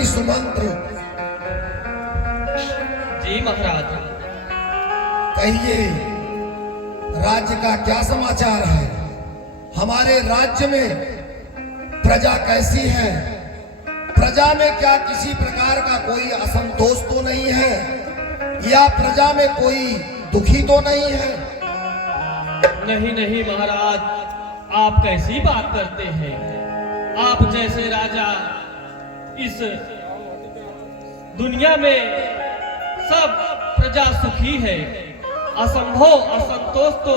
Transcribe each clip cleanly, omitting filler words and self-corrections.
मंत्री सुमंत्र। जी महाराज। कहिए, राज्य का क्या समाचार है? हमारे राज्य में प्रजा कैसी है? प्रजा में क्या किसी प्रकार का कोई असंतोष तो नहीं है, या प्रजा में कोई दुखी तो नहीं है? नहीं नहीं महाराज, आप कैसी बात करते हैं? आप जैसे राजा इस दुनिया में सब प्रजा सुखी है, असंभव असंतोष तो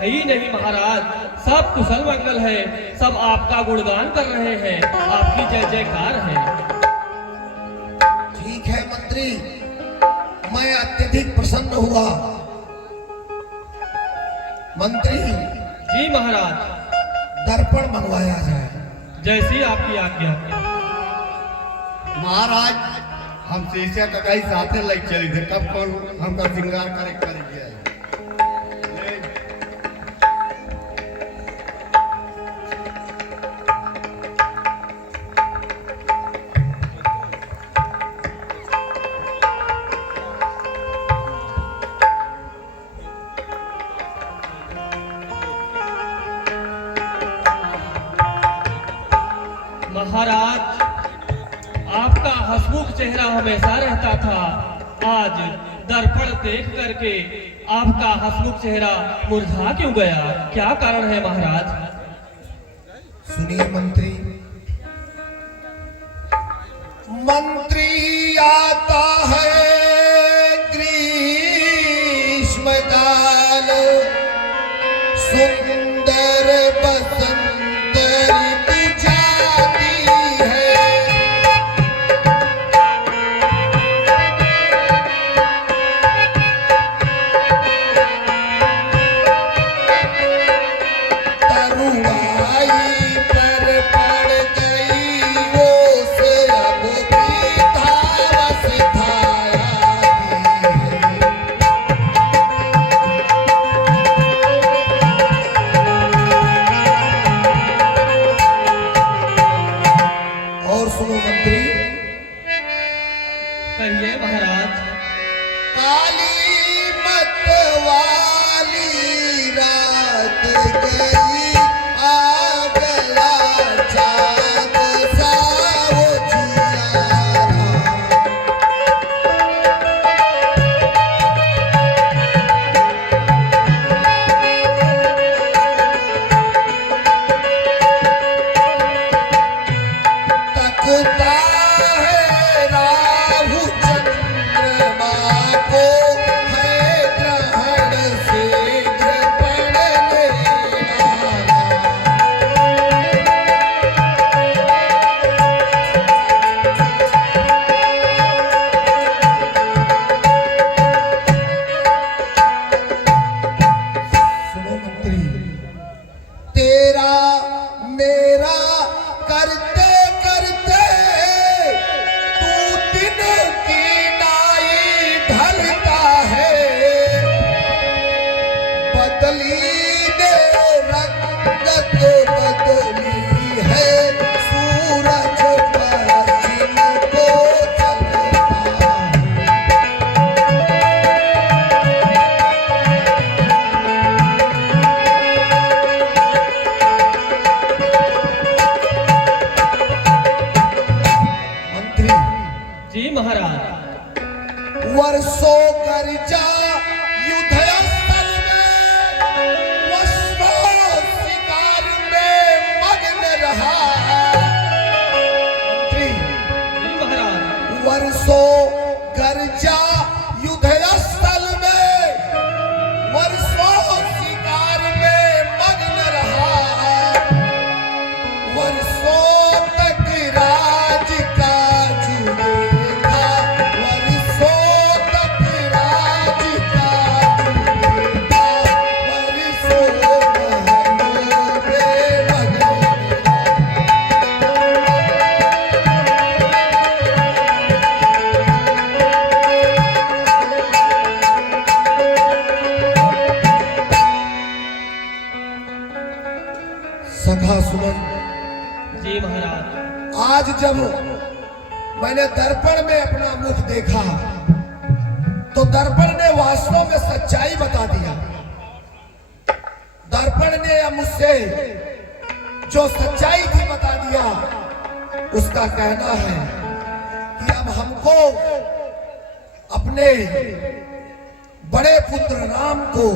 है ही नहीं महाराज। सब कुशल मंगल है, सब आपका गुणगान कर रहे हैं, आपकी जय जयकार है। ठीक है मंत्री, मैं अत्यधिक प्रसन्न हुआ। मंत्री जी महाराज। दर्पण मंगवाया जाए। जैसी आपकी आज्ञा। महाराज, हम शीशा ककाई साथे लग चली थे, कब कौन हमका श्रृंगार करे करे गया है। महाराज, आपका हंसमुख चेहरा हमेशा रहता था, आज दर्पण देख करके आपका हंसमुख चेहरा मुरझा क्यों गया? क्या कारण है महाराज? सुनिए मंत्री, मंत्री आता है ग्रीष्म काल, सुंदर बसंत वर्षों कर्जा युद्ध स्थल में, वर्षों शिकार में मग्न रहा। मंत्री, वर्षों कर्जा युद्ध स्थल में, वर्षों शिकार में मग्न रहा। वर्षों तक राज काज देखा, वर्षों तक राज काज देखा, वर्षों महलों में मग्न सखा सुमन। जी महाराज। आज जब मैंने दर्पण में अपना मुख देखा तो दर्पण ने वास्तव में सच्चाई बता दिया। दर्पण ने मुझसे जो सच्चाई थी बता दिया। उसका कहना है कि अब हमको अपने बड़े पुत्र राम को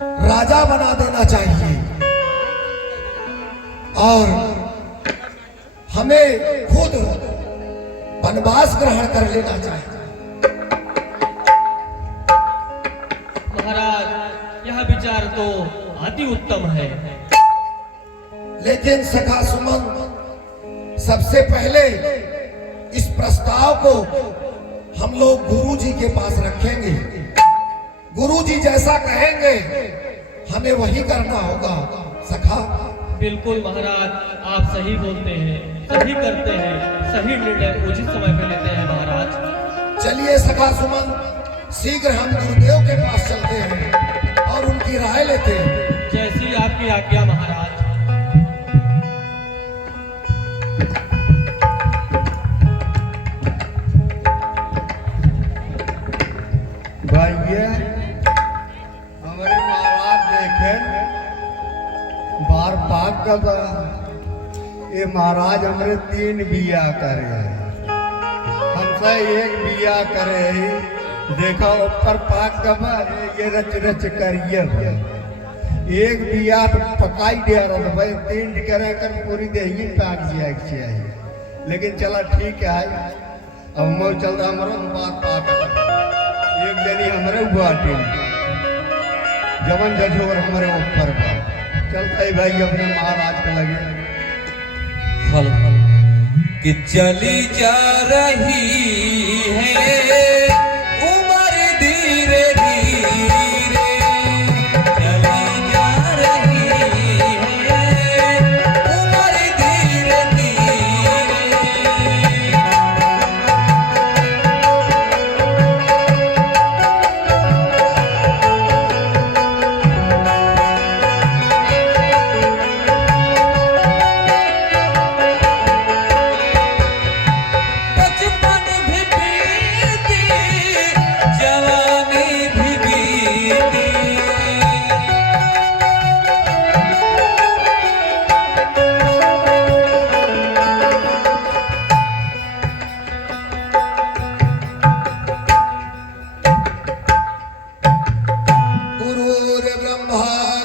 राजा बना देना चाहिए और हमें खुद वनवास ग्रहण कर लेना चाहिए। महाराज, यह विचार तो अति उत्तम है। लेकिन सखा सुमन, सबसे पहले इस प्रस्ताव को हम लोग गुरुजी के पास रखेंगे। गुरुजी जैसा कहेंगे हमें वही करना होगा। सखा, बिल्कुल महाराज, आप सही बोलते हैं, सही करते हैं, सही निर्णय उचित समय पे लेते हैं महाराज। चलिए सखा सुमन, शीघ्र हम गुरुदेव के पास चलते हैं और उनकी राय लेते हैं। जैसी आपकी आज्ञा महाराज। भैया हमारे महाराज देखे बार पाक का ये महाराज हमारे 3 बिया करे, हमसे 1 बिया करे। देखा ऊपर पाक का ये रच रच करिए 1 बिया तो पकाई दे रहा भाई, 3 करे कर पूरी देही पाक जाए चाहिए। लेकिन चला ठीक है, अब मैं चल रहा हमारा बात पाक 1 जनी हमारे गुवाहाटी जवन जजोर हमारे ऊपर चलता है भाई अपने महाराज के लगे। फल कि चली जा रही है उम्र धीरे धीरे, चली जा रही है उम्र धीरे धीरे।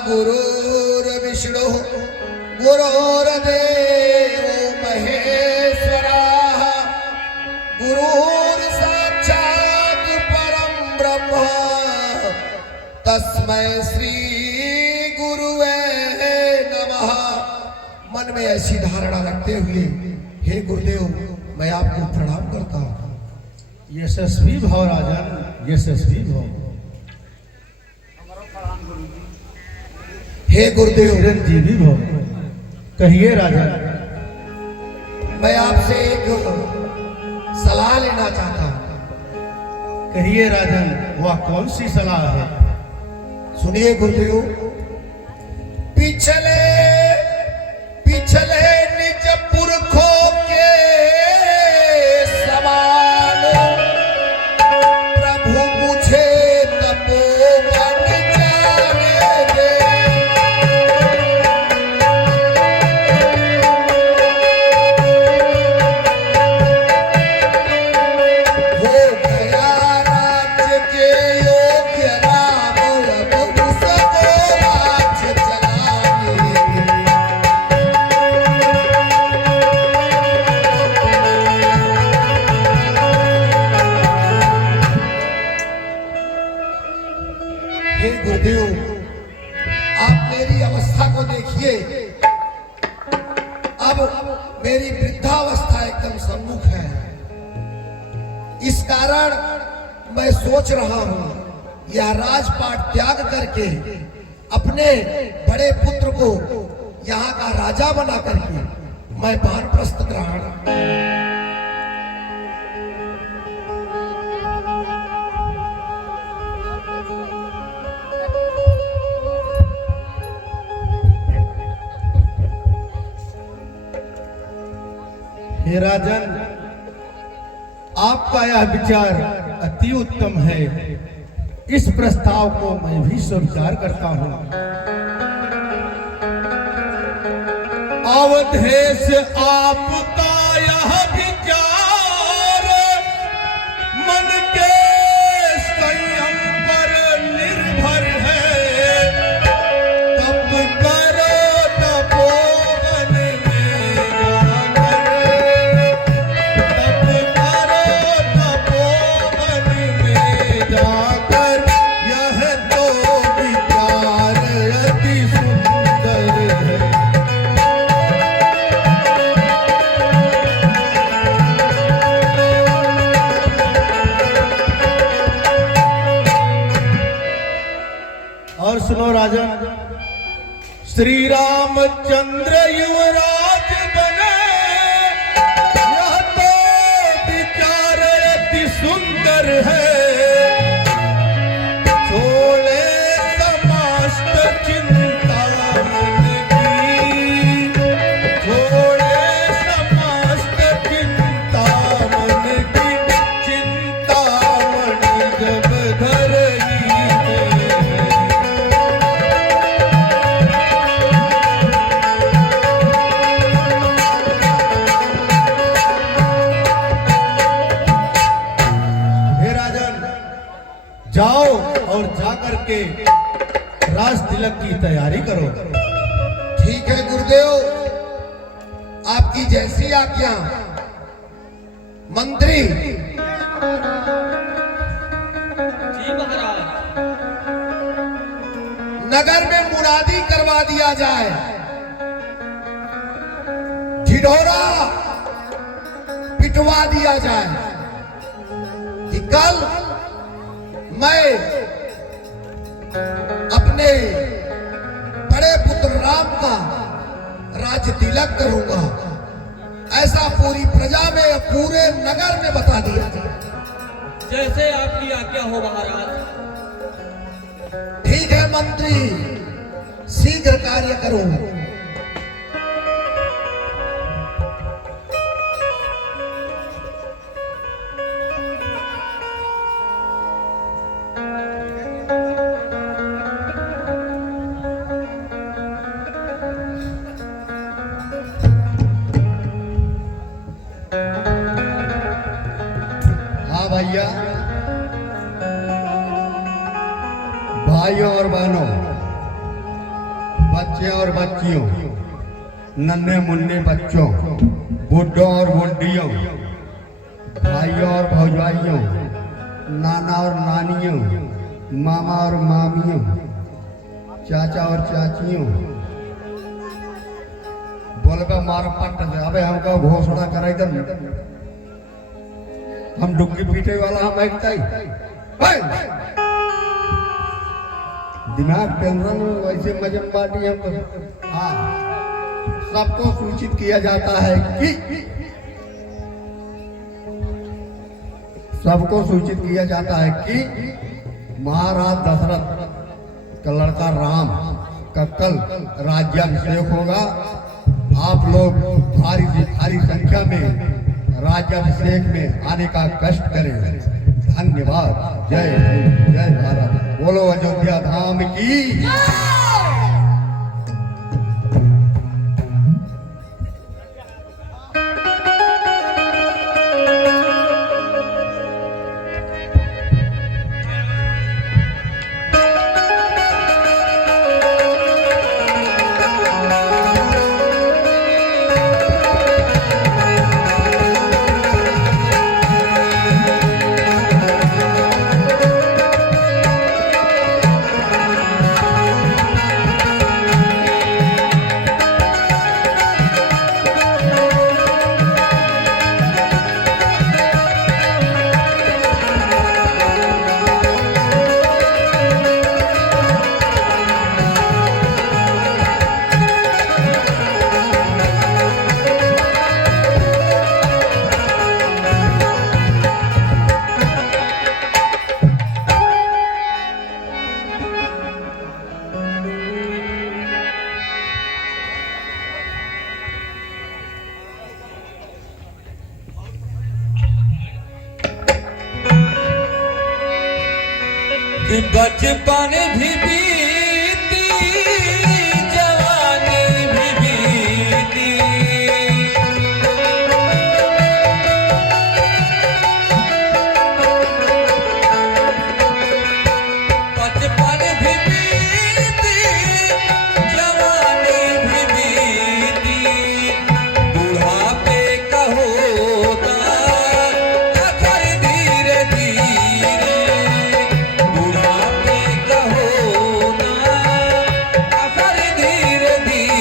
गुरुर्विष्णु गुरुर्देवो महेश्वरः, गुरुर्साक्षात् परं ब्रह्म तस्मै श्री गुरुवे नमः। मन में ऐसी धारणा रखते हुए हे गुरुदेव, मैं आपको प्रणाम करता हूँ। यशस्वी भव राजन, यशस्वी भव। हे गुरुदेव, चिरंजीवी भव। कहिए राजन। मैं आपसे एक सलाह लेना चाहता हूँ। कहिए राजन, वह कौन सी सलाह है? सुनिए गुरुदेव, पिछले पिछले निज पुरखों के समान प्रभु मुझे तपोवन जाने दे। हो गया राज्य के योग्य राम, अब उसको राज्य चलाने दे। हे गुरुदेव, आप मेरी अवस्था को देखिए। अब मेरी वृद्धावस्था एकदम सम्मुख है। इस कारण मैं सोच रहा हूं यह राजपाट त्याग करके अपने बड़े पुत्र को यहाँ का राजा बना करके मैं वानप्रस्थ ग्रहण। हे हे राजन, आपका यह विचार अति उत्तम है। इस प्रस्ताव को मैं भी स्वीकार करता हूँ। अवधेश आपका यह विचार मन के संयम पर निर्भर है। तप करो तपोवन में जाकर, तप करो तपोवन में जाकर, यह तो विचार अति सुंदर है। और सुनो राजन, श्री रामचंद्र युवराज बने, यह तो विचार अति सुंदर है। छोड़े समस्त चिंता मन की, छोड़े समस्त चिंता मन की, चिंता मन जब धर जाओ और जाकर के राज तिलक की तैयारी करो। ठीक है गुरुदेव, आपकी जैसी आज्ञा। मंत्री, जी महाराज। नगर में मुनादी करवा दिया जाए, ढिढोरा पिटवा दिया जाए कि कल मैं अपने बड़े पुत्र राम का राज तिलक करूंगा। ऐसा पूरी प्रजा में, पूरे नगर में बता दिया जाए। जैसे आपकी आज्ञा हो महाराज। ठीक है मंत्री, शीघ्र कार्य करो। हाँ भैया, भाइयों और बहनों, बच्चे और बच्चियों, नन्हे मुन्ने बच्चों, बूढ़ों और बूढ़ियों, भाइयों और भौजाइयों, नाना और नानियों, मामा और मामियों, चाचा और चाचियों, बोलबा मार पट दे। अबे हमका घोषणा करा इधर, हम डुक्की पीटे वाला हम एकता ही। दिमाग टेंशन वैसे मजम बाटी हम तो। हाँ, सबको सूचित किया जाता है कि, सबको सूचित किया जाता है कि महाराज दशरथ का लड़का राम का कल राज्याभिषेक होगा। आप लोग भारी से भारी संख्या में राज्याभिषेक में आने का कष्ट करें। धन्यवाद। जय हिंद, जय भारत। बोलो अयोध्या धाम की। बचपन भी बीती, जवानी भी बीती, बचपन भी बीती, जवानी भी बीती, बुढ़ापे का होता असर धीरे धीरे, बुढ़ापे का होता असर धीरे धीरे।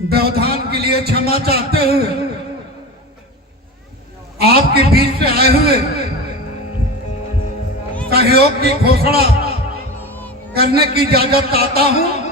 व्यवधान के लिए क्षमा चाहते हुए आपके बीच से आए हुए सहयोग की घोषणा करने की इजाजत चाहता हूं।